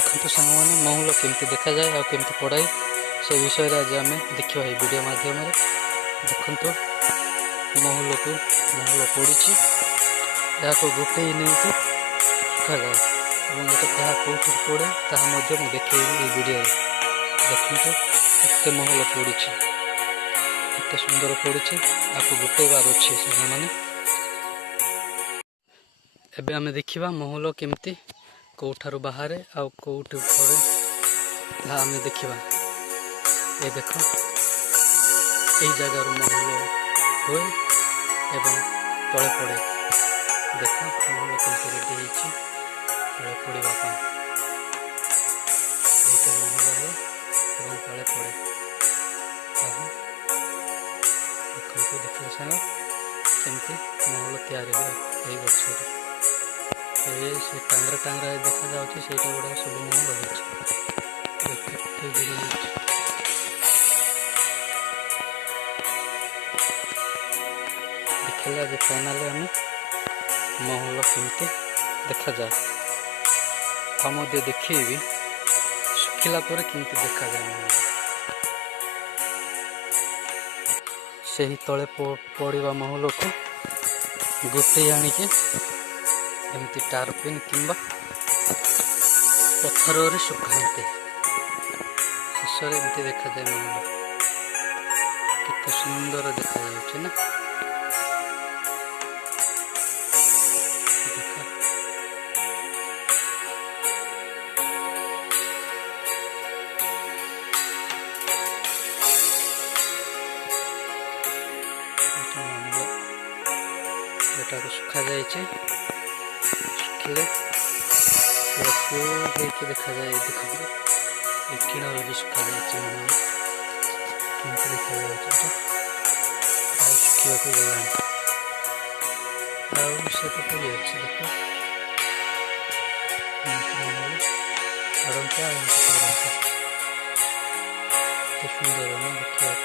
देखो सांग महुल केमती देखा जाए और केमती पढ़ाई से विषय आज आम देखा ये वीडियो माध्यम देखो महुल को महुल पड़ी यहाँ को गोटे नहीं सुखा जाए और कौट पड़े मुझे देखी वीडियो देखो एत महुल पड़ी एत सुंदर पड़ी आपको गोटे बार अच्छे मैंने एबे आमे देखिबा महुल केमती कौठारु बाहर आ कौट ऊपर आमे देखिबा ये देख यही जगार महुल हुए एवं तले पड़े देख महुल केमती रेडी तले पड़ा यही महुल हुए एवं तले पड़े देखो देखिए साग केमती महुल तैयारी हुए यही गचर से टांगरा टांगरा देखा जाऊँगी से गुड़ा सब महल देखला जे फाइनाल आम महल केमती देखा जाए आदि देखी सुखिला केमती देखा जाए महल से ही तले पड़ा महल को गोटे आणिके एमती टारपिन किंबा पत्थर सुखाते शेष एमती देखा जाए महल केते सुंदर देखा जाउछि ना देखा सुखा जाए सुखिले देखा जाए देखो ये किणर भी सुखा जाए केमती देखा जाए सुखा गलानी आते भी अच्छे देख सुंदर ना देखा